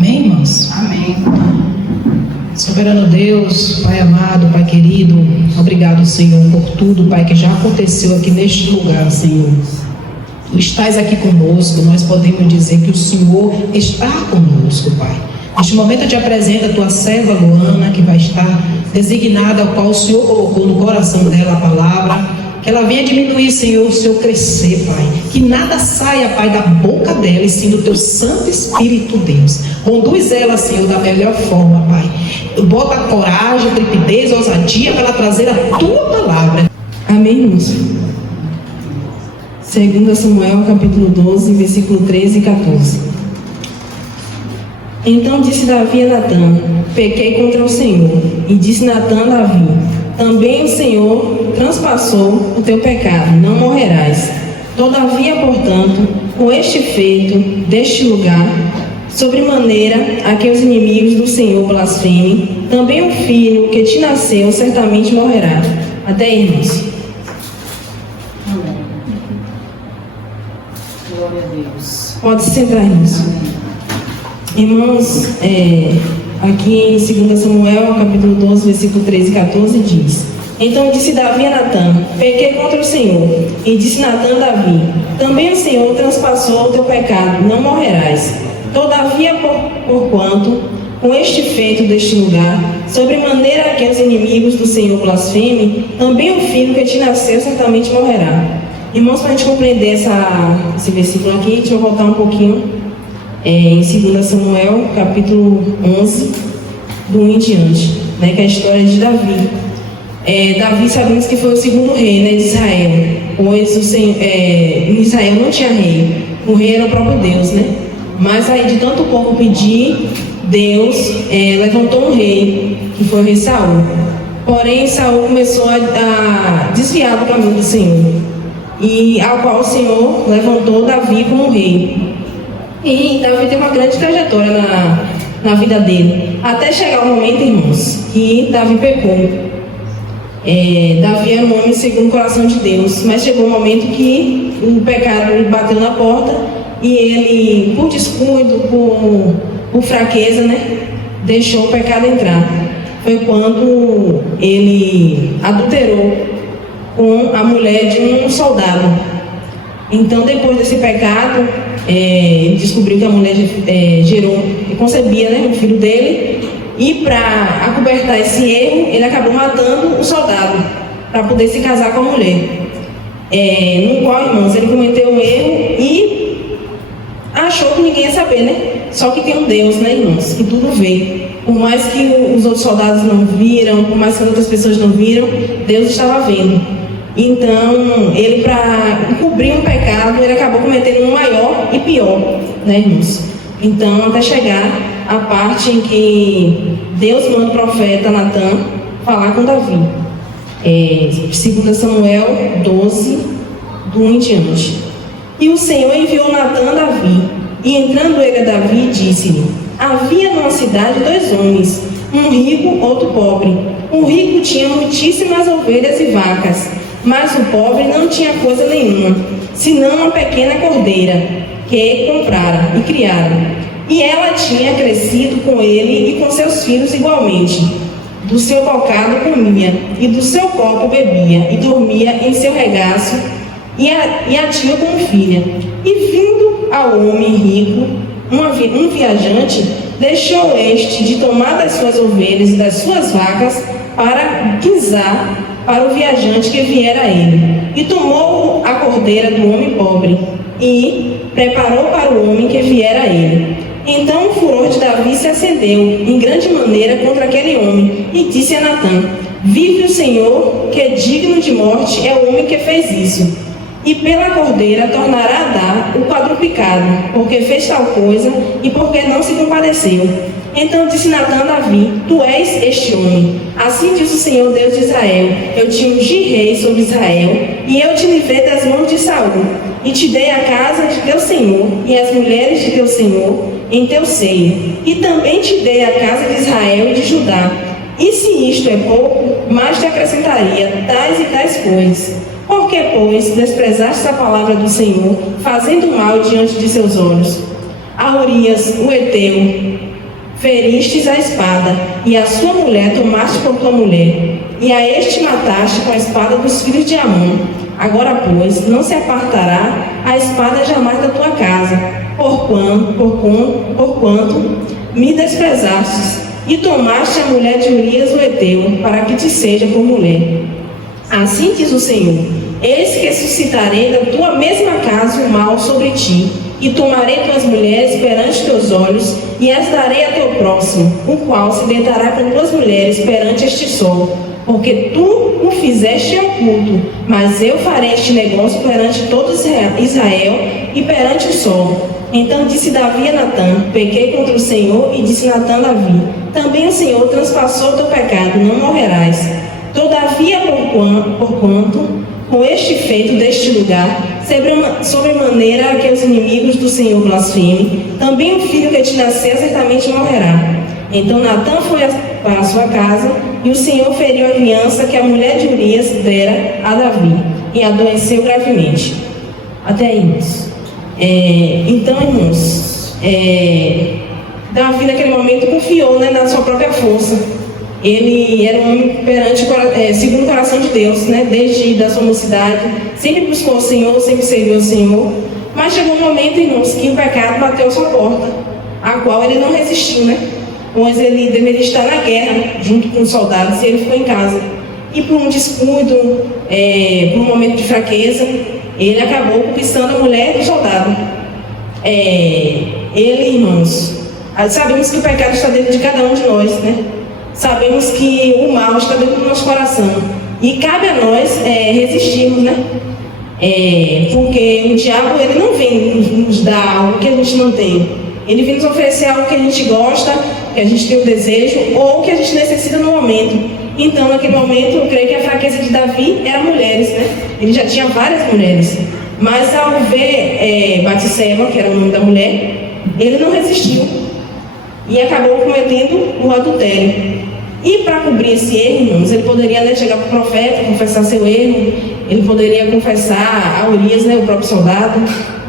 Amém, irmãos? Amém. Soberano Deus, Pai amado, Pai querido, obrigado, Senhor, por tudo, Pai, que já aconteceu aqui neste lugar, Senhor. Tu estás aqui conosco, nós podemos dizer que o Senhor está conosco, Pai. Neste momento eu te apresento a tua serva Luana, que vai estar designada, ao qual o Senhor colocou no coração dela a palavra. Que ela venha diminuir, Senhor, o seu crescer, Pai. Que nada saia, Pai, da boca dela, e sim do teu Santo Espírito, Deus. Conduz ela, Senhor, da melhor forma, Pai. Bota coragem, trepidez, ousadia para ela trazer a tua palavra. Amém, irmãos? 2 Samuel, capítulo 12, versículo 13 e 14. Então disse Davi a Natã: pequei contra o Senhor. E disse Natã a Davi: também o Senhor transpassou o teu pecado, não morrerás. Todavia, portanto, com este feito deste lugar, sobremaneira a que os inimigos do Senhor blasfemem, também o filho que te nasceu certamente morrerá. Até aí, irmãos. Amém. Glória a Deus. Pode se sentar, irmãos. Irmãos, aqui em 2 Samuel, capítulo 12, versículo 13 e 14, diz: então disse Davi a Natã: pequei contra o Senhor. E disse Natã a Davi: também o Senhor transpassou o teu pecado, não morrerás. Todavia, porquanto, com este feito deste lugar, sobremaneira que os inimigos do Senhor blasfemem, também o filho que te nasceu certamente morrerá. Irmãos, para a gente compreender esse versículo aqui, deixa eu voltar um pouquinho. Em 2 Samuel, capítulo 11, do 1 em diante, né, que é a história de Davi. Davi, sabemos que foi o segundo rei, né, de Israel, pois em Israel não tinha rei, o rei era o próprio Deus, né? Mas aí de tanto povo pedir, Deus levantou um rei, que foi o rei Saul. Porém, Saul começou a desviar do caminho do Senhor, e ao qual o Senhor levantou Davi como rei. E Davi tem uma grande trajetória na vida dele, até chegar o momento, irmãos, que Davi pecou. Davi era um homem segundo o coração de Deus, mas chegou um momento que o pecado lhe bateu na porta e ele, por descuido, por fraqueza, né, deixou o pecado entrar. Foi quando ele adulterou com a mulher de um soldado. Então, depois desse pecado, ele descobriu que a mulher gerou e concebia, né, o filho dele, e para acobertar esse erro, ele acabou matando o soldado para poder se casar com a mulher. No qual, irmãos, ele cometeu um erro e achou que ninguém ia saber, né? Só que tem um Deus, né, irmãos, que tudo vê. Por mais que os outros soldados não viram, por mais que outras pessoas não viram, Deus estava vendo. Então, ele, para encobrir um pecado, ele acabou cometendo um maior e pior, né, irmãos? Então, até chegar a parte em que Deus manda o profeta Natã falar com Davi. 2 Samuel 12, do 1 em diante. E o Senhor enviou Natã a Davi, e entrando ele a Davi, disse-lhe: havia numa cidade 2 homens, um rico, outro pobre. O rico tinha muitíssimas ovelhas e vacas, mas o pobre não tinha coisa nenhuma, senão uma pequena cordeira, que comprara e criara. E ela tinha crescido com ele e com seus filhos igualmente. Do seu bocado comia, e do seu copo bebia, e dormia em seu regaço, e a tinha como filha. E vindo ao homem rico, um viajante, deixou este de tomar das suas ovelhas e das suas vacas para guisar para o viajante que viera a ele, e tomou a cordeira do homem pobre, e preparou para o homem que viera a ele. Então o furor de Davi se acendeu em grande maneira contra aquele homem, e disse a Natã: vive o Senhor, que é digno de morte é o homem que fez isso, e pela cordeira tornará a dar o quadruplicado, porque fez tal coisa e porque não se compadeceu. Então disse Natã a Davi: tu és este homem. Assim diz o Senhor Deus de Israel: eu te ungi rei sobre Israel, e eu te livrei das mãos de Saul, e te dei a casa de teu senhor e as mulheres de teu senhor em teu seio, e também te dei a casa de Israel e de Judá. E se isto é pouco, mais te acrescentaria tais e tais coisas. Por que, pois, desprezaste a palavra do Senhor, fazendo mal diante de seus olhos? A Urias, o Heteu, feristes a espada, e a sua mulher tomaste por tua mulher, e a este mataste com a espada dos filhos de Amon. Agora, pois, não se apartará a espada jamais da tua casa, porquanto me desprezastes, e tomaste a mulher de Urias o Heteu, para que te seja por mulher. Assim diz o Senhor: eis que suscitarei da tua mesma casa o mal sobre ti, e tomarei tuas mulheres perante teus olhos, e as darei a teu próximo, o qual se deitará com tuas mulheres perante este sol, porque tu o fizeste oculto, mas eu farei este negócio perante todo Israel e perante o sol. Então disse Davi a Natã: pequei contra o Senhor. E disse Natã a Davi: também o Senhor transpassou o teu pecado, não morrerás. Todavia, porquanto com este feito deste lugar, sobremaneira que os inimigos do Senhor blasfemem, também o filho que te nascer certamente morrerá. Então Natã foi para a sua casa, e o Senhor feriu a criança que a mulher de Urias dera a Davi, e adoeceu gravemente. Até aí, irmãos. Então, irmãos, Davi naquele momento confiou, né, na sua própria força. Ele era um homem segundo o coração de Deus, né, desde a sua mocidade, sempre buscou o Senhor, sempre serviu ao Senhor. Mas chegou um momento, irmãos, que o pecado bateu a sua porta, a qual ele não resistiu, né? Pois ele deveria estar na guerra junto com os soldados, e ele ficou em casa. E por um descuido, por um momento de fraqueza, ele acabou conquistando a mulher do soldado. Irmãos, sabemos que o pecado está dentro de cada um de nós, né? Sabemos que o mal está dentro do nosso coração, e cabe a nós resistirmos, né? Porque o diabo, ele não vem nos dar algo que a gente não tem. Ele vem nos oferecer algo que a gente gosta, que a gente tem o desejo, ou que a gente necessita no momento. Então, naquele momento, eu creio que a fraqueza de Davi era mulheres, né? Ele já tinha várias mulheres. Mas ao ver Batseba, que era o nome da mulher, ele não resistiu e acabou cometendo o adultério. E para cobrir esse erro, irmãos, ele poderia, né, chegar para o profeta, confessar seu erro, ele poderia confessar a Urias, né, o próprio soldado.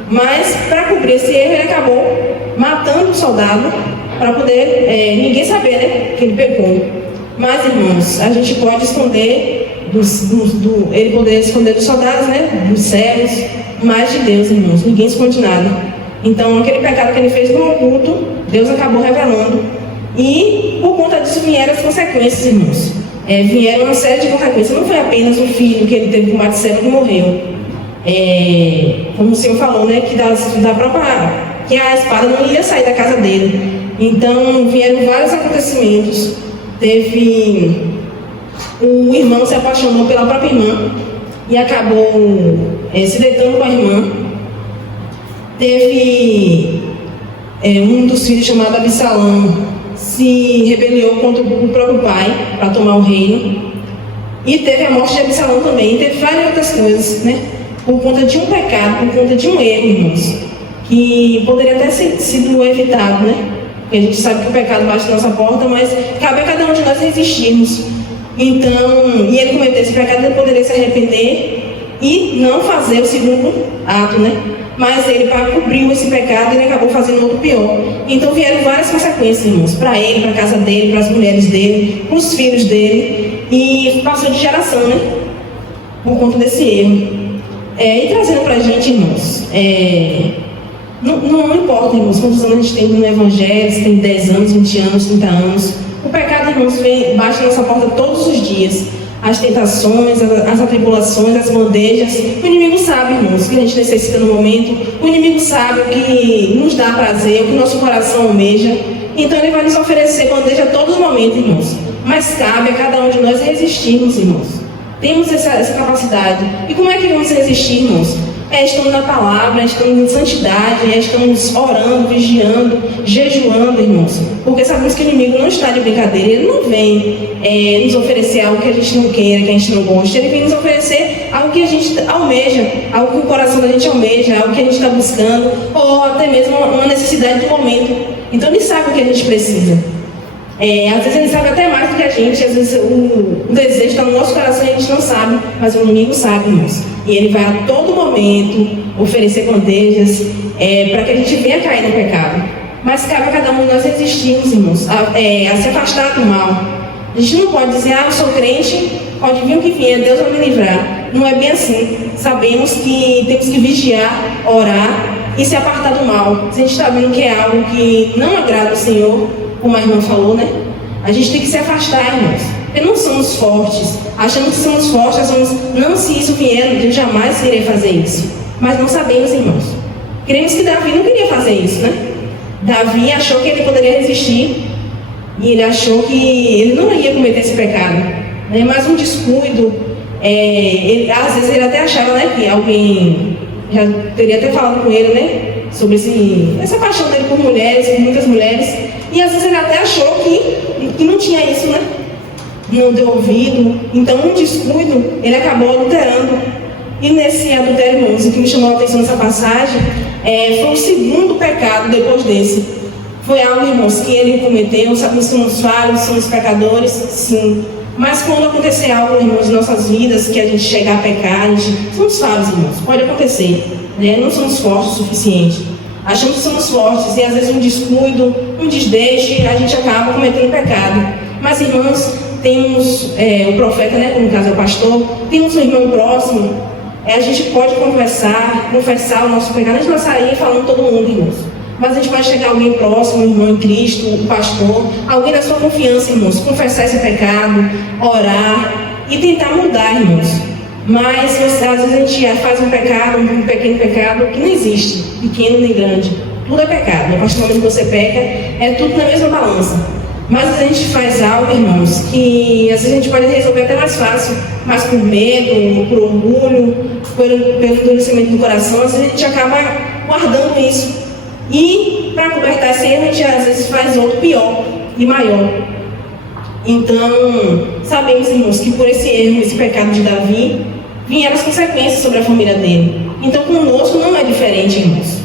Mas para cobrir esse erro, ele acabou matando o soldado para poder ninguém saber, né, que ele pecou. Mas, irmãos, a gente pode esconder ele poderia esconder dos soldados, né, dos cegos, mas de Deus, irmãos, ninguém esconde nada. Então, aquele pecado que ele fez no oculto, Deus acabou revelando. E por conta disso vieram as consequências, irmãos. Vieram uma série de consequências. Não foi apenas o filho que ele teve com Batseba que morreu. Como o Senhor falou, né, que a espada não ia sair da casa dele. Então vieram vários acontecimentos. Teve o irmão se apaixonou pela própria irmã e acabou se deitando com a irmã. Teve um dos filhos chamado Absalão se rebeliou contra o próprio pai para tomar o reino. E teve a morte de Absalão também. E teve várias outras coisas, né? Por conta de um pecado, por conta de um erro, irmãos, que poderia até ter sido evitado, né? Porque a gente sabe que o pecado bate na nossa porta, mas cabe a cada um de nós resistirmos. Então, e ele cometer esse pecado, ele poderia se arrepender e não fazer o segundo ato, né? Mas ele, para cobrir esse pecado, ele acabou fazendo outro pior. Então vieram várias consequências, irmãos, para ele, para a casa dele, para as mulheres dele, para os filhos dele, e passou de geração, né? Por conta desse erro. E trazendo para a gente, irmãos, não importa, irmãos, quantos anos a gente tem no Evangelho, se tem 10 anos, 20 anos, 30 anos, o pecado, irmãos, bate na nossa porta todos os dias. As tentações, as atribulações, as bandejas. O inimigo sabe, irmãos, o que a gente necessita no momento. O inimigo sabe o que nos dá prazer, o que o nosso coração almeja. Então ele vai nos oferecer bandeja a todo momento, irmãos. Mas cabe a cada um de nós resistirmos, irmãos. Temos essa capacidade. E como é que vamos resistir, irmãos? Estamos na palavra, estamos em santidade, estamos orando, vigiando, jejuando, irmãos. Porque sabemos que o inimigo não está de brincadeira, ele não vem nos oferecer algo que a gente não queira, que a gente não gosta. Ele vem nos oferecer algo que a gente almeja, algo que o coração da gente almeja, algo que a gente está buscando, ou até mesmo uma necessidade do momento. Então ele sabe o que a gente precisa. Às vezes ele sabe até mais do que a gente, às vezes o desejo está no nosso coração e a gente não sabe, mas o inimigo sabe, irmãos. E ele vai a todo momento oferecer bandejas para que a gente venha cair no pecado. Mas cabe a cada um de nós resistirmos, irmãos, a se afastar do mal. A gente não pode dizer, eu sou crente, pode vir o que vier, Deus vai me livrar. Não é bem assim. Sabemos que temos que vigiar, orar e se apartar do mal. Se a gente está vendo que é algo que não agrada ao Senhor, como a irmã falou, né? A gente tem que se afastar, irmãos. Porque não somos fortes. Achamos que somos fortes, não, se isso vier, Deus jamais iria fazer isso. Mas não sabemos, irmãos. Queremos que Davi não queria fazer isso, né? Davi achou que ele poderia resistir. E ele achou que ele não ia cometer esse pecado, né? Mas um descuido, às vezes ele até achava, né, que alguém já teria até falado com ele, né, sobre essa paixão dele por mulheres, por muitas mulheres. E às vezes ele até achou que não tinha isso, né? Não deu ouvido. Então, um descuido, ele acabou adulterando. E nesse adultério, irmãos, o que me chamou a atenção nessa passagem foi o segundo pecado depois desse. Foi algo, irmãos, que ele cometeu. Sabemos que somos falhos, somos pecadores, sim. Mas quando acontecer algo, irmãos, em nossas vidas, que a gente chegar a pecar, somos falhos, irmãos, pode acontecer, né? Não somos fortes o suficiente. Achamos que somos fortes e às vezes um descuido, um desdeixo, a gente acaba cometendo pecado. Mas, irmãos, temos o profeta, né, no caso é o pastor, temos um irmão próximo, a gente pode confessar o nosso pecado. A gente vai sair falando todo mundo, irmãos. Mas a gente vai chegar alguém próximo, um irmão em Cristo, um pastor, alguém da sua confiança, irmãos, confessar esse pecado, orar e tentar mudar, irmãos. Mas às vezes a gente faz um pecado, um pequeno pecado que não existe, pequeno nem grande. Tudo é pecado. A partir do momento que você peca, é tudo na mesma balança. Mas às vezes a gente faz algo, irmãos, que às vezes a gente pode resolver até mais fácil, mas por medo, por orgulho, pelo endurecimento do coração, às vezes a gente acaba guardando isso. E para cobertar esse erro, a gente às vezes faz outro pior e maior. Então, sabemos, irmãos, que por esse erro, esse pecado de Davi, vieram as consequências sobre a família dele. Então, conosco não é diferente, irmãos.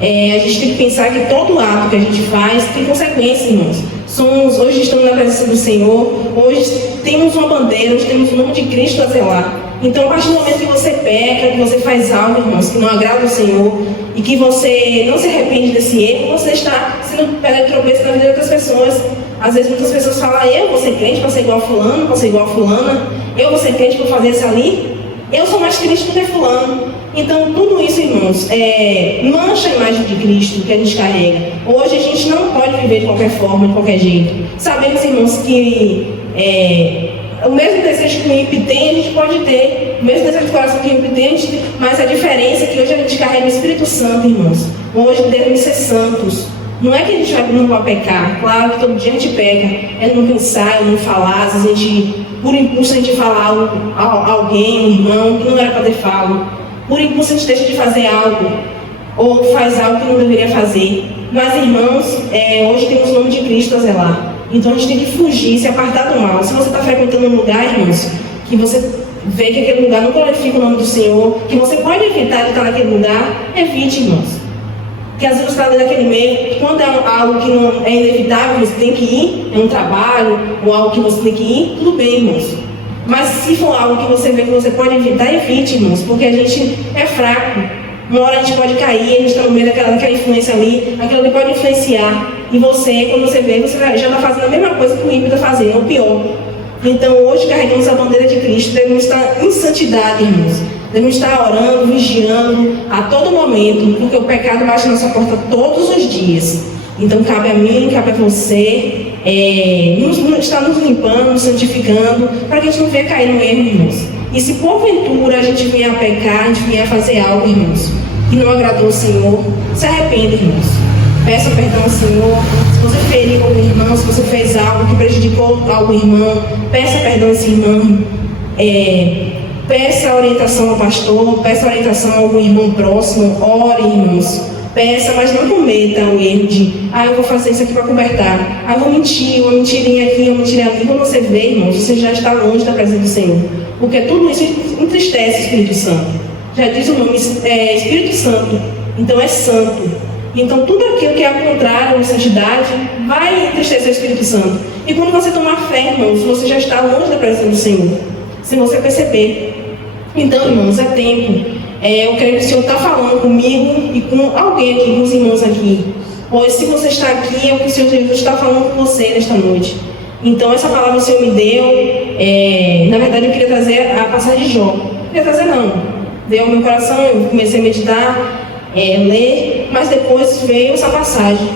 A gente tem que pensar que todo ato que a gente faz tem consequências, irmãos. Hoje estamos na presença do Senhor, hoje temos uma bandeira, hoje temos o nome de Cristo a zelar. Então, a partir do momento que você peca, que você faz algo, irmãos, que não agrada ao Senhor, e que você não se arrepende desse erro, você está sendo pego de tropeço na vida de outras pessoas. Às vezes muitas pessoas falam, eu vou ser crente para ser igual a fulano, para ser igual a fulana, eu vou ser crente para fazer isso ali, eu sou mais crente do que fulano. Então, tudo isso, irmãos, mancha a imagem de Cristo que a gente carrega. Hoje a gente não pode viver de qualquer forma, de qualquer jeito. Sabemos, irmãos, que o mesmo desejo que o ímpio tem, a gente pode ter. O mesmo desejo do coração que o ímpio tem, mas a diferença é que hoje a gente carrega o Espírito Santo, irmãos. Hoje devemos ser santos. Não é que a gente não vai pecar. Claro que todo dia a gente peca. É não pensar, é não falar. Às vezes por impulso a gente fala algo a alguém, um irmão, que não era para ter falado. Por impulso a gente deixa de fazer algo. Ou faz algo que não deveria fazer. Mas, irmãos, hoje temos o nome de Cristo a zelar. Então a gente tem que fugir, se apartar do mal. Se você está frequentando um lugar, irmãos, que você vê que aquele lugar não glorifica o nome do Senhor, que você pode evitar de estar naquele lugar, evite, irmãos. Porque às vezes você está ali naquele meio, quando é algo que não é inevitável, você tem que ir, é um trabalho, ou algo que você tem que ir, tudo bem, irmãos. Mas se for algo que você vê que você pode evitar, evite, irmãos, porque a gente é fraco. Uma hora a gente pode cair, a gente está no meio daquela influência ali, aquilo ali pode influenciar. E você, quando você vê, você já está fazendo a mesma coisa que o ímpio está fazendo, ou pior. Então, hoje carregamos a bandeira de Cristo, devemos estar em santidade, irmãos. Devemos estar orando, vigiando a todo momento, porque o pecado bate na nossa porta todos os dias. Então, cabe a mim, cabe a você, estar nos limpando, nos santificando, para que a gente não venha cair no erro, irmãos. E se porventura a gente vier a pecar, a gente vier a fazer algo, irmãos, que não agradou o Senhor, se arrependa, irmãos. Peça perdão ao Senhor. Se você feriu algum irmão, se você fez algo que prejudicou algum irmão, peça perdão a esse irmão. Peça orientação ao pastor, peça orientação a algum irmão próximo, ore, irmãos. Peça, mas não cometa o erro de, eu vou fazer isso aqui para cobertar. Eu vou mentir, uma mentirinha aqui, uma mentirinha ali. Quando você vê, irmãos, você já está longe da presença do Senhor. Porque tudo isso entristece o Espírito Santo. Já diz o nome, Espírito Santo. Então é santo. Então tudo aquilo que é ao contrário da santidade vai entristecer o Espírito Santo. E quando você tomar fé, irmãos, você já está longe da presença do Senhor. Se você perceber. Então, irmãos, é tempo. Eu creio que o Senhor está falando comigo e com alguém aqui, com os irmãos aqui. pois se você está aqui, é o que o Senhor Jesus está falando com você nesta noite. Então, essa palavra o Senhor me deu, na verdade eu queria trazer a passagem de Jó. Não queria trazer não, veio ao meu coração, eu comecei a meditar, ler, mas depois veio essa passagem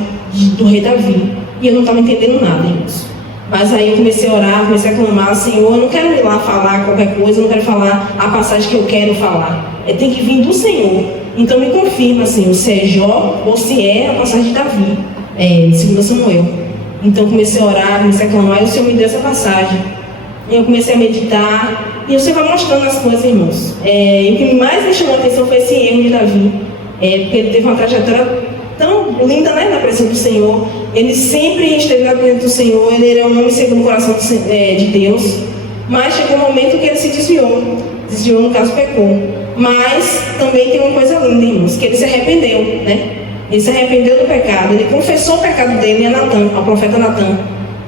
do rei Davi, e eu não estava entendendo nada, irmãos. Mas aí eu comecei a orar, comecei a clamar: Senhor, eu não quero ir lá falar qualquer coisa, eu não quero falar a passagem que eu quero falar. Tem que vir do Senhor. Então me confirma, Senhor, se é Jó ou se é a passagem de Davi, de 2 Samuel. Então eu comecei a orar, comecei a clamar, e o Senhor me deu essa passagem. Eu comecei a meditar, e o Senhor vai mostrando as coisas, irmãos. E o que mais me chamou a atenção foi esse erro de Davi, porque ele teve uma trajetória tão linda, né, na presença do Senhor. Ele sempre esteve na presença do Senhor, ele era um homem segundo o coração de Deus, mas chegou um momento que ele se desviou, no caso pecou. Mas também tem uma coisa linda, irmãos, que ele se arrependeu, né? Ele se arrependeu do pecado, ele confessou o pecado dele a Natan, ao profeta Natan,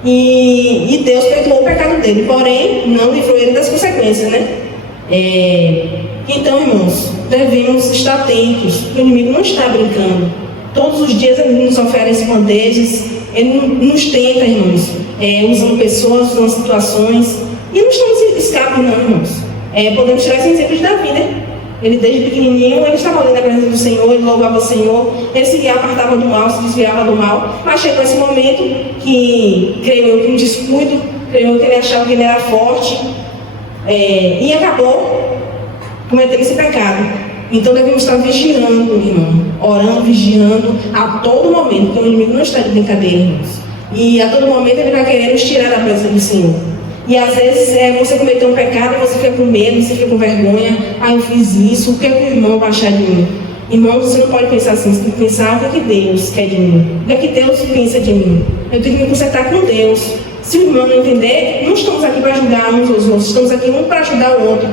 e Deus perdoou o pecado dele, porém não livrou ele das consequências, né? Então, irmãos, devemos estar atentos, o inimigo não está brincando. Todos os dias ele nos oferece bandejas, ele nos tenta, irmãos, usando pessoas, usando situações, e não estamos escapando, não, irmãos. Podemos tirar esse exemplo de Davi, né? Ele desde pequenininho, ele estava ali na presença do Senhor, ele louvava o Senhor, ele se apartava do mal, se desviava do mal, mas chegou esse momento que, creio eu, que um descuido, creio eu que ele achava que ele era forte, e acabou cometendo esse pecado. Então devemos estar vigiando, irmão, orando, vigiando a todo momento, porque o inimigo não está de brincadeira, irmãos. E a todo momento ele vai querer nos tirar da presença do Senhor. E às vezes você cometeu um pecado e você fica com medo, você fica com vergonha. Eu fiz isso, o que o irmão vai achar de mim? Irmão, você não pode pensar assim, você tem que pensar o que Deus quer de mim, o que Deus pensa de mim. Eu tenho que me consertar com Deus. Se o irmão não entender, não estamos aqui para ajudar uns aos outros, estamos aqui um para ajudar o outro.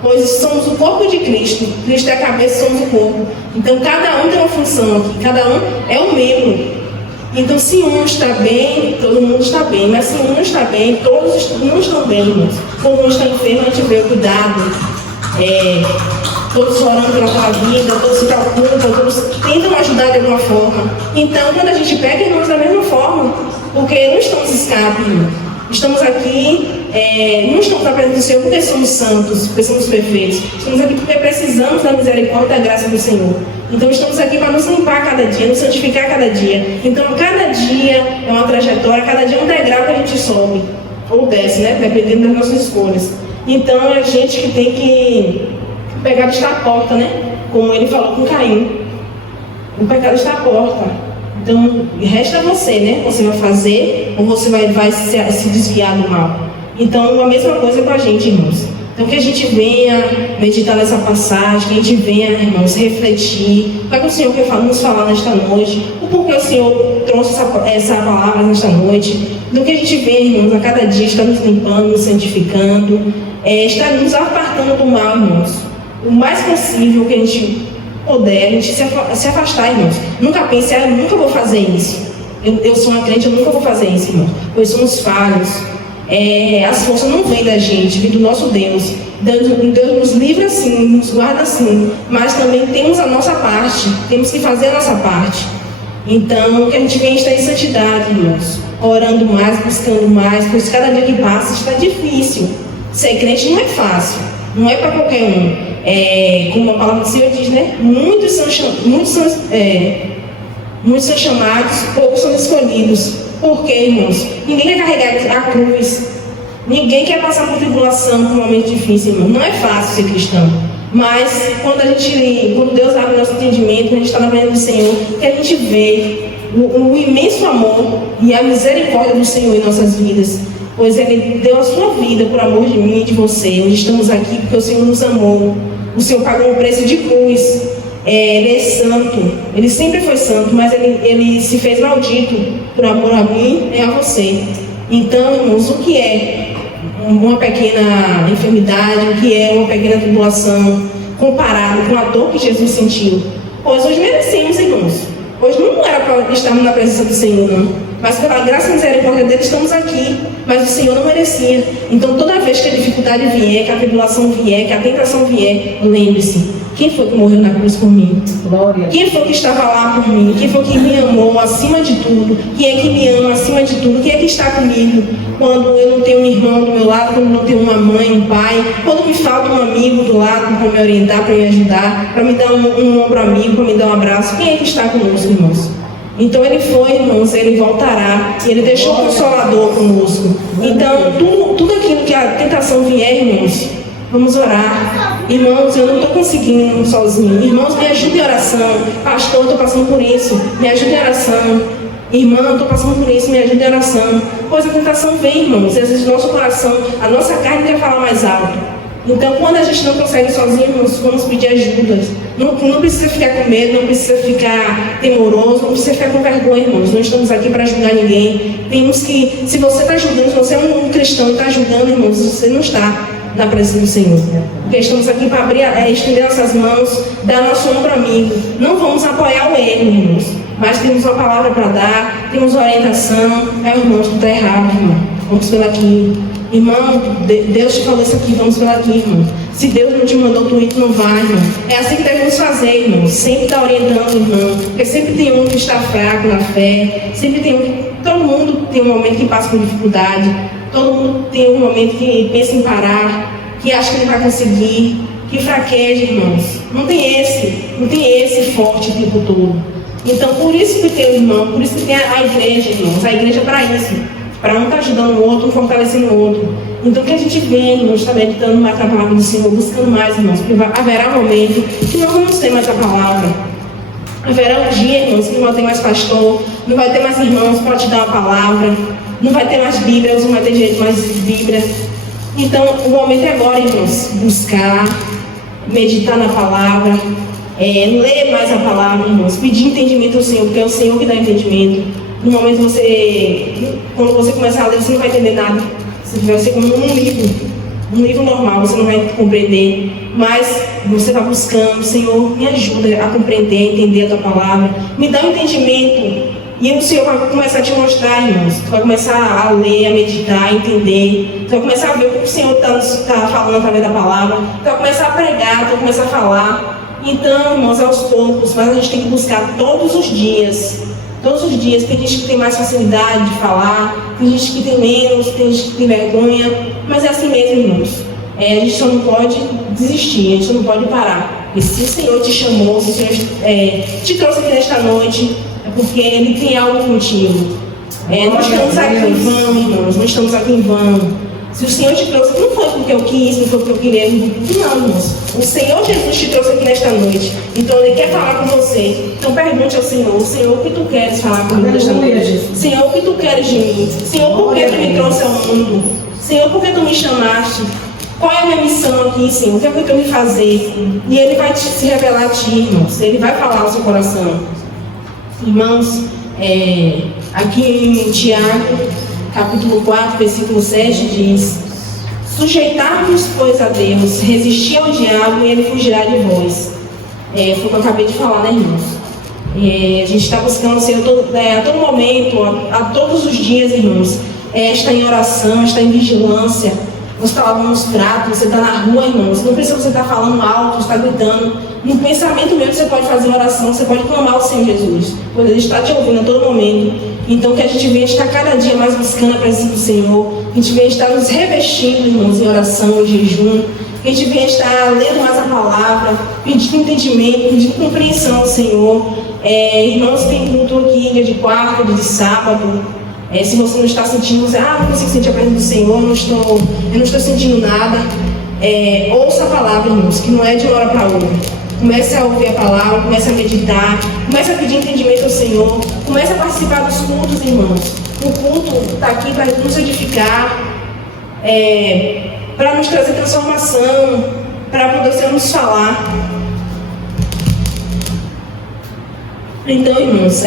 Pois somos o corpo de Cristo, Cristo é a cabeça, somos o corpo. Então cada um tem uma função aqui, cada um é um membro. Então se um está bem, todo mundo está bem, mas se um não está bem, todos não estão bem, irmãos. Quando um está enfermo, a gente vê o cuidado, todos orando pela sua vida, todos se preocupam, todos tentam ajudar de alguma forma. Então quando a gente pega, irmãos, da mesma forma, porque não estamos escapando, irmãos. Estamos aqui, não estamos na presença do Senhor porque somos santos, porque somos perfeitos. Estamos aqui porque precisamos da misericórdia e da graça do Senhor. Então estamos aqui para nos limpar cada dia, nos santificar cada dia. Então cada dia é uma trajetória, cada dia é um degrau que a gente sobe, ou desce, né? Dependendo das nossas escolhas. Então é a gente que tem que... O pecado está à porta, né? Como ele falou com Caim. O pecado está à porta. Então, resta a você, né? Você vai fazer ou você vai se desviar do mal. Então, a mesma coisa com a gente, irmãos. Então, que a gente venha meditar nessa passagem, que a gente venha, irmãos, refletir. O que é que o Senhor quer nos falar nesta noite? O porquê o Senhor trouxe essa palavra nesta noite. Do que a gente vê, irmãos, a cada dia está nos limpando, nos santificando, está nos apartando do mal, irmãos. O mais possível que a gente puder, a gente se afastar, irmãos. Nunca pense, eu nunca vou fazer isso. Eu sou uma crente, eu nunca vou fazer isso, irmão. Pois somos falhos. As forças não vêm da gente, vêm do nosso Deus. Deus nos livra assim, nos guarda assim. Mas também temos a nossa parte. Temos que fazer a nossa parte. Então, que a gente venha estar em santidade, irmãos. Orando mais, buscando mais. Pois cada dia que passa está difícil. Ser crente não é fácil. Não é para qualquer um. Como a palavra do Senhor diz, né? Muitos são chamados, poucos são escolhidos. Por quê, irmãos? Ninguém quer carregar a cruz. Ninguém quer passar por tribulação, por um momento difícil, irmão. Não é fácil ser cristão. Mas quando Deus abre nosso entendimento, quando a gente está na presença do Senhor, que a gente vê o imenso amor e a misericórdia do Senhor em nossas vidas. Pois Ele deu a sua vida por amor de mim e de você. Hoje estamos aqui porque o Senhor nos amou. O Senhor pagou um preço de cruz. Ele é santo. Ele sempre foi santo, mas ele se fez maldito por amor a mim e a você. Então, irmãos, o que é uma pequena enfermidade, o que é uma pequena tribulação, comparado com a dor que Jesus sentiu? Pois hoje merecemos, irmãos. Hoje não era para estarmos na presença do Senhor, não. mas pela graça e misericórdia dele estamos aqui, mas o Senhor não merecia. Então toda vez que a dificuldade vier, que a tribulação vier, que a tentação vier, lembre-se, quem foi que morreu na cruz por mim? Glória. Quem foi que estava lá por mim? Quem foi que me amou acima de tudo? Quem é que me ama acima de tudo? Quem é que está comigo quando eu não tenho um irmão do meu lado, quando eu não tenho uma mãe, um pai, quando me falta um amigo do lado para me orientar, para me ajudar, para me dar um ombro amigo, para me dar um abraço? Quem é que está conosco, irmãos? Então ele foi, irmãos, ele voltará, e ele deixou o Consolador conosco. Então tudo aquilo que a tentação vier, irmãos, vamos orar. Irmãos, eu não estou conseguindo sozinho. Irmãos, me ajude em oração. Pastor, eu estou passando por isso. Me ajude em oração. Irmã, eu estou passando por isso. Me ajude em oração. Pois a tentação vem, irmãos. E às vezes o nosso coração, a nossa carne quer falar mais alto. Então, quando a gente não consegue sozinho, irmãos, vamos pedir ajuda. Não precisa ficar com medo, não precisa ficar temoroso, não precisa ficar com vergonha, irmãos. Não estamos aqui para julgar ninguém. Temos que, se você está julgando, se você é um cristão e está julgando, irmãos, você não está na presença do Senhor. Porque estamos aqui para abrir, estender nossas mãos, dar nosso ombro amigo. Não vamos apoiar o erro, irmãos, mas temos uma palavra para dar, temos orientação. Irmãos, tu está errado, irmão. Vamos pela aqui. Irmão, Deus te falou isso aqui, vamos pela aqui, irmão. Se Deus não te mandou tu ir, tu não vai, irmão. É assim que devemos fazer, irmão. Sempre está orientando, irmão. Porque sempre tem um que está fraco na fé. Sempre tem um que... Todo mundo tem um momento que passa por dificuldade. Todo mundo tem um momento que pensa em parar, que acha que não vai conseguir, que fraqueja, irmãos. Não tem esse forte o tempo todo. Então, por isso que tem o irmão, por isso que tem a igreja, irmãos. A igreja é para isso. Para um estar ajudando o outro, um fortalecendo o outro. Então, que a gente venha, irmãos, está meditando mais a palavra do Senhor, buscando mais, irmãos. Porque haverá um momento que não vamos ter mais a palavra. Haverá um dia, irmãos, que não vai ter mais pastor, não vai ter mais irmãos para te dar uma palavra. Não vai ter mais Bíblia, não vai ter jeito mais Bíblia. Então, o momento é agora, irmãos. Buscar, meditar na palavra, ler mais a palavra, irmãos. Pedir entendimento ao Senhor, porque é o Senhor que dá entendimento. No momento quando você começar a ler, você não vai entender nada. Você vai ser como um livro normal, você não vai compreender. Mas você vai buscando, Senhor, me ajuda a compreender, a entender a tua palavra. Me dá um entendimento. E o Senhor vai começar a te mostrar, irmãos. Tu vai começar a ler, a meditar, a entender. Tu vai começar a ver o que o Senhor está falando através da palavra. Tu vai começar a pregar, tu vai começar a falar. Então, irmãos, aos poucos, mas a gente tem que buscar todos os dias. Todos os dias. Tem gente que tem mais facilidade de falar, tem gente que tem menos, tem gente que tem vergonha. Mas é assim mesmo, irmãos. A gente só não pode desistir, a gente só não pode parar. E se o Senhor te chamou, se o Senhor te trouxe aqui nesta noite, é porque Ele tem algo contigo. Não estamos aqui em vão, irmãos. Não estamos aqui em vão. Se o Senhor te trouxe, não foi porque eu quis, não foi porque eu queria. Não, irmãos. O Senhor Jesus te trouxe aqui nesta noite. Então Ele quer falar com você. Então pergunte ao Senhor: Senhor, o que Tu queres falar comigo nesta noite? Senhor, o que Tu queres de mim? Senhor, por que Tu me trouxe ao mundo? Senhor, por que Tu me chamaste? Qual é a minha missão aqui, Senhor? O que é que eu tenho que fazer? E Ele vai se revelar a ti, irmãos. Ele vai falar ao seu coração. Irmãos, aqui em Tiago, capítulo 4, versículo 7, diz: sujeitai-vos, pois, a Deus, resistir ao diabo e ele fugirá de vós. Foi o que eu acabei de falar, né, irmãos? A gente está buscando o Senhor a todo momento, a todos os dias, irmãos. Está em oração, está em vigilância. Você está lavando os pratos, você está na rua, irmãos. Não precisa você estar falando alto, estar gritando. No pensamento mesmo você pode fazer oração, você pode clamar ao Senhor Jesus, pois Ele está te ouvindo a todo momento. Então que a gente venha estar cada dia mais buscando a presença do Senhor. Que a gente venha estar nos revestindo, irmãos, em oração, em jejum. Que a gente venha estar lendo mais a palavra, pedindo entendimento, pedindo compreensão ao Senhor. Irmãos, tem culto aqui dia de quarta, dia de sábado. Se você não está sentindo, você não consigo sentir a presença do Senhor, eu não estou sentindo nada. Ouça a palavra, irmãos, que não é de uma hora para outra. Comece a ouvir a palavra, comece a meditar, comece a pedir entendimento ao Senhor, comece a participar dos cultos, irmãos. O culto está aqui para nos edificar, para nos trazer transformação, para podermos falar. Então, irmãos,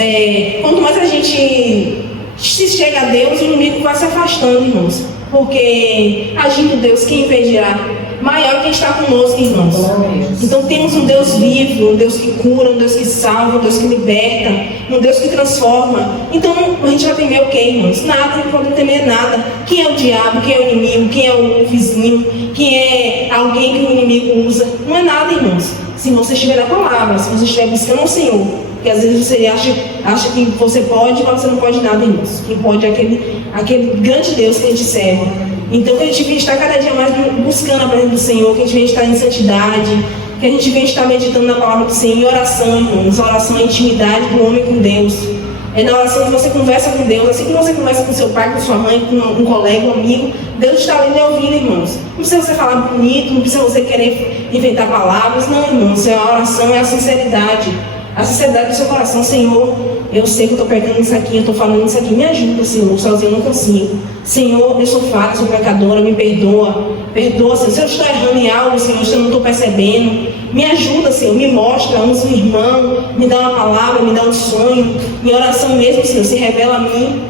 quanto mais a gente se chega a Deus, o inimigo vai se afastando, irmãos. Porque agindo Deus, quem impedirá? maior que está conosco, irmãos. Então temos um Deus vivo, um Deus que cura, um Deus que salva, um Deus que liberta, um Deus que transforma. Então a gente vai temer o quê, irmãos? Nada, não pode temer nada. Quem é o diabo, quem é o inimigo, quem é o vizinho, quem é alguém que o inimigo usa? Não é nada, irmãos. Se você estiver na palavra, se você estiver buscando o Senhor, porque às vezes você acha que você pode, mas você não pode nada, irmãos. Quem pode é aquele grande Deus que a gente serve. Então que a gente vem estar cada dia mais buscando a presença do Senhor, que a gente vem estar em santidade, que a gente vem estar meditando na palavra do Senhor, em oração, irmãos. Oração é intimidade do homem com Deus. É na oração que você conversa com Deus, assim que você conversa com seu pai, com sua mãe, com um colega, um amigo, Deus está ali ouvindo, irmãos. Não precisa você falar bonito, não precisa você querer inventar palavras, não, irmãos. A oração é a sinceridade do seu coração. Senhor, eu sei que eu estou pecando nisso aqui, eu estou falando isso aqui, me ajuda, Senhor, sozinho eu não consigo. Senhor, eu sou falha, sou pecadora, me perdoa, Senhor. Se eu estou errando em algo, Senhor, se eu não estou percebendo, me ajuda, Senhor, me mostra, usa um irmão, me dá uma palavra, me dá um sonho, em oração mesmo, Senhor, se revela a mim,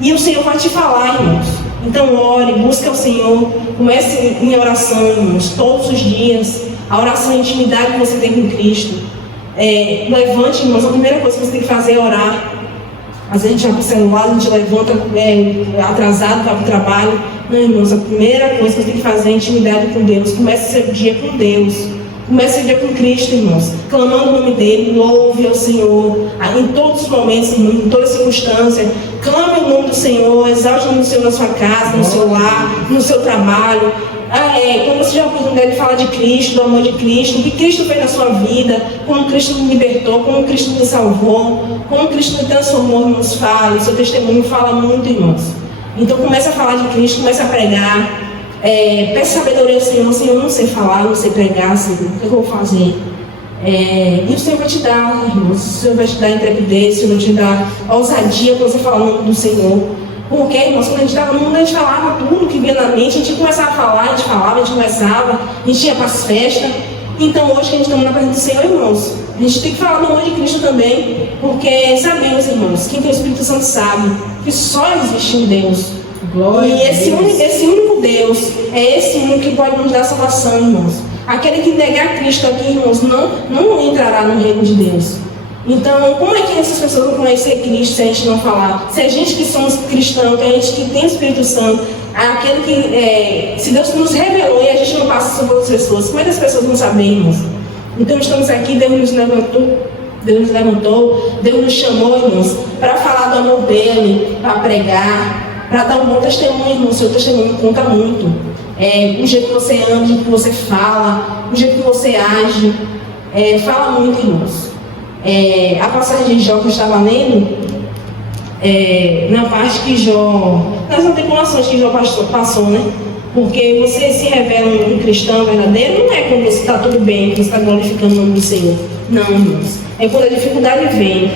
e o Senhor vai te falar, irmãos. Então ore, busca o Senhor, comece em oração, irmãos, todos os dias. A oração é a intimidade que você tem com Cristo. Levante, irmãos, a primeira coisa que você tem que fazer é orar. Às vezes a gente vai para o celular, a gente levanta atrasado para o trabalho. Não, irmãos, a primeira coisa que você tem que fazer é intimidade com Deus. Comece o seu dia com Deus. Comece o dia com Cristo, irmãos, clamando o nome dele, louve ao Senhor, em todos os momentos, em toda circunstância. Clame o nome do Senhor, exalte o nome do Senhor na sua casa, no seu lar, no seu trabalho. Quando você já oportunidade de falar de Cristo, do amor de Cristo, o que Cristo fez na sua vida, como Cristo me libertou, como Cristo me salvou, como Cristo me transformou, irmãos, fale. Seu testemunho fala muito, irmãos. Então comece a falar de Cristo, comece a pregar. Peça sabedoria ao Senhor. Senhor, eu não sei falar, não sei pregar, Senhor, o que eu vou fazer? E o Senhor vai te dar, irmãos, o Senhor vai te dar intrepidez, o Senhor vai te dar ousadia para você falar o nome do Senhor. Porque, irmãos, quando a gente estava no mundo, a gente falava tudo que vinha na mente, a gente começava a falar, a gente falava, a gente conversava, a gente ia para as festas. Então, hoje que a gente está na presença do Senhor, irmãos, a gente tem que falar do amor de Cristo também, porque sabemos, irmãos, quem tem o Espírito Santo sabe que só existe um Deus. Glória e esse único Deus é esse único que pode nos dar salvação, irmãos. Aquele que negar Cristo aqui, irmãos, não entrará no reino de Deus. Então, como é que essas pessoas vão conhecer Cristo se a gente não falar? Se a gente que somos cristãos, que a gente que tem o Espírito Santo, aquele que, se Deus nos revelou e a gente não passa sobre outras pessoas, como é que as pessoas vão saber, irmãos? Então, estamos aqui, Deus nos levantou, Deus nos chamou, irmãos, para falar do amor dele, para pregar, para dar um bom testemunho, irmão. O seu testemunho conta muito. O jeito que você anda, o jeito que você fala, o jeito que você age, fala muito, irmãos. A passagem de Jó que eu estava lendo, na parte que Jó, nas tribulações que Jó passou, né? Porque você se revela um cristão verdadeiro, não é quando você está tudo bem, que você está glorificando o nome do Senhor. Não, irmãos. É quando a dificuldade vem.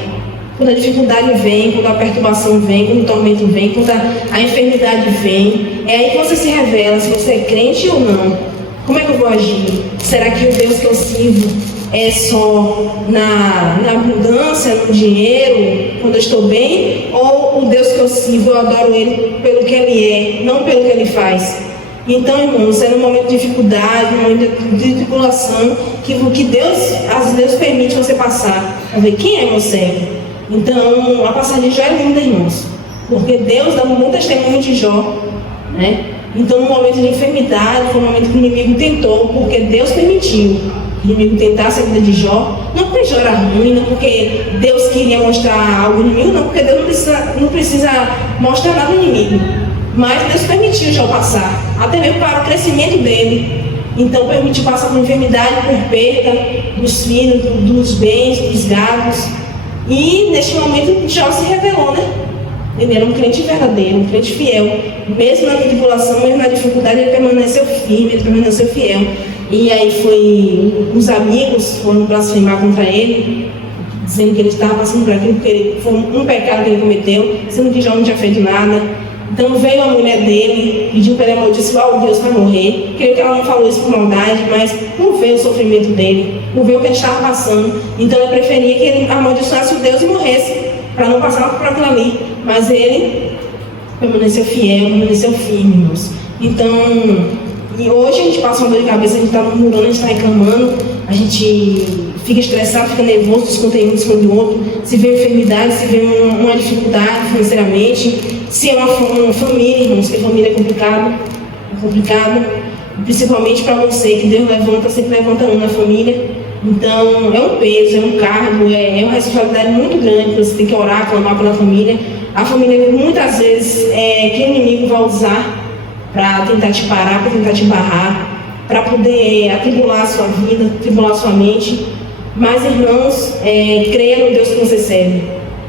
Quando a dificuldade vem, quando a perturbação vem, quando o tormento vem, quando a enfermidade vem, é aí que você se revela se você é crente ou não. Como é que eu vou agir? Será que o Deus que eu sirvo é só na abundância, no dinheiro, quando eu estou bem? Ou o Deus que eu sirvo, eu adoro Ele pelo que Ele é, não pelo que Ele faz? Então, irmãos, é no momento de dificuldade, no momento de tribulação, que Deus, às vezes, permite você passar, para ver quem é meu servo. Então, a passagem de Jó é linda, irmãos, porque Deus dá um bom testemunho de Jó, né? Então, no momento de enfermidade, foi um momento que o inimigo tentou, porque Deus permitiu que o inimigo tentasse a vida de Jó, não porque Jó era ruim, não porque Deus queria mostrar algo no inimigo, não, porque Deus não precisa mostrar nada no inimigo, mas Deus permitiu Jó passar, até mesmo para o crescimento dele. Então, permitiu passar por enfermidade, por perda dos filhos, dos bens, dos gados. E neste momento Jó se revelou, né? Ele era um crente verdadeiro, um crente fiel. Mesmo na tribulação, mesmo na dificuldade, ele permaneceu firme, ele permaneceu fiel. E aí os amigos foram blasfemar contra ele, dizendo que ele estava passando por aquilo, porque foi um pecado que ele cometeu, sendo que Jó não tinha feito nada. Então veio a mulher dele, pediu para ele amaldiçoar o Deus para morrer. Creio que ela não falou isso por maldade, mas não veio o sofrimento dele, não veio o que ele estava passando. Então ela preferia que ele amaldiçoasse o Deus e morresse, para não passar por aquilo ali. Mas ele permaneceu fiel, permaneceu firme, irmãos. Então, E hoje a gente passa uma dor de cabeça, a gente está murmurando, a gente está reclamando, a gente fica estressado, fica nervoso, desconta um do outro, se vê enfermidade, se vê uma dificuldade financeiramente, se é uma família, irmãos, que a família é complicado, principalmente para você, que Deus levanta, sempre levanta um na família. Então, é um peso, é um cargo, é uma responsabilidade muito grande, você tem que orar, clamar pela família. A família, muitas vezes, que o inimigo vai usar para tentar te parar, para tentar te barrar, para poder atribular a sua vida, atribular a sua mente. Mas, irmãos, creia no Deus que você serve.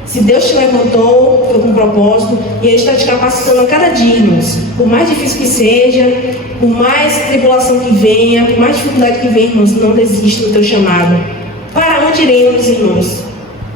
Se Deus te levantou, foi com um propósito, e Ele está te capacitando a cada dia, irmãos. Por mais difícil que seja, por mais tribulação que venha, por mais dificuldade que venha, irmãos, não desista do teu chamado. Para onde iremos, irmãos?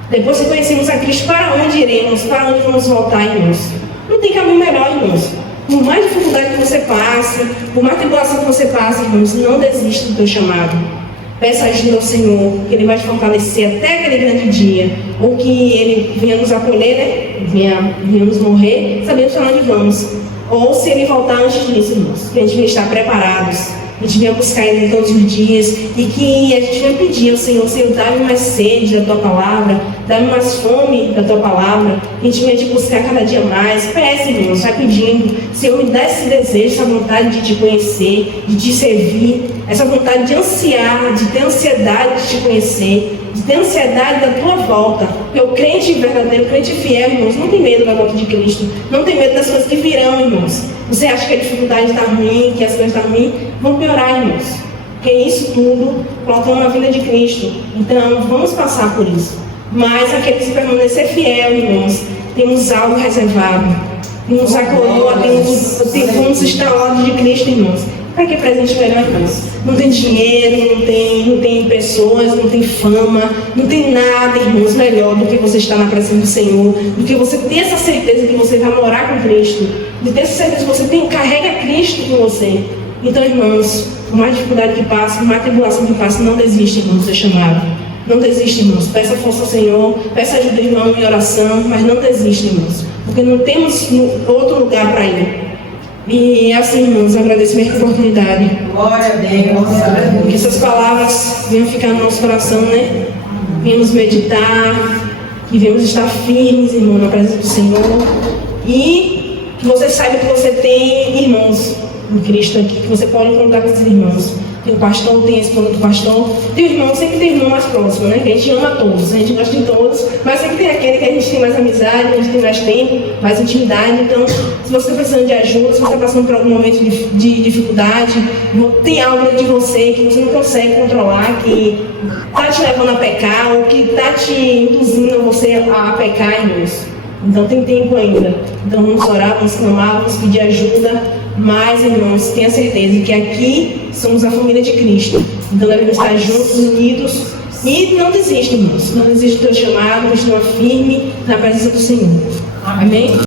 Depois que conhecemos a Cristo, para onde iremos? Para onde vamos voltar, irmãos? Não tem caminho melhor, irmãos. Por mais dificuldade que você passe, por mais tribulação que você passe, irmãos, não desista do teu chamado. Peça ajuda ao Senhor, que Ele vai te fortalecer até aquele grande dia, ou que Ele venha nos acolher, né? venha nos morrer, sabendo para onde vamos. Ou se Ele voltar antes disso, irmãos, que a gente venha estar preparados, a gente venha buscar Ele todos os dias, e que a gente venha pedir ao Senhor, Senhor, dá-me mais sede da Tua Palavra, dá-me mais fome da Tua Palavra, a gente venha te buscar cada dia mais. Peça, irmãos, vai pedindo, Senhor, me dá esse desejo, essa vontade de Te conhecer, de Te servir, essa vontade de ansiar, de ter ansiedade de Te conhecer, de ter ansiedade da Tua volta. Porque o crente verdadeiro, o crente fiel, irmãos, não tem medo da volta de Cristo, não tem medo das coisas que virão, irmãos. Você acha que a dificuldade está ruim, que as coisas estão ruins, vão piorar, irmãos. Porque isso tudo colocamos na vida de Cristo. Então, vamos passar por isso. Mas aqueles que permanecer fiel, irmãos, temos algo reservado. Temos a coroa, temos instalados de Cristo, irmãos. Para que presente melhor, irmãos? Não tem dinheiro, não tem pessoas, não tem fama, não tem nada, irmãos, melhor do que você estar na presença do Senhor, do que você ter essa certeza que você vai morar com Cristo, de ter essa certeza que você carrega Cristo com você. Então, irmãos, por mais dificuldade que passe, por mais tribulação que passe, não desista, irmãos, do seu chamado. Não desista, irmãos. Peça força ao Senhor, peça ajuda, irmão, em oração, mas não desista, irmãos, porque não temos outro lugar para ir. E assim, irmãos, eu agradeço a minha oportunidade. Glória a Deus. Que essas palavras venham ficar no nosso coração, né? Venhamos meditar, que venhamos estar firmes, irmão, na presença do Senhor. E que você saiba que você tem irmãos em Cristo aqui, que você pode contar com esses irmãos. Tem o pastor, tem a esposa do pastor, tem o irmão, sempre tem o irmão mais próximo, né? Que a gente ama todos, a gente gosta de todos, mas sempre tem aquele que a gente tem mais amizade, a gente tem mais tempo, mais intimidade. Então, se você está precisando de ajuda, se você está passando por algum momento de dificuldade, tem algo dentro de você que você não consegue controlar, que está te levando a pecar, ou que está te induzindo você a pecar, irmãos. Então tem tempo ainda. Então vamos orar, vamos clamar, vamos pedir ajuda. Mas, irmãos, tenha certeza que aqui somos a família de Cristo. Então devemos estar juntos, unidos. E não desista, irmãos. Não desista do teu chamado, continua firme na presença do Senhor. Amém?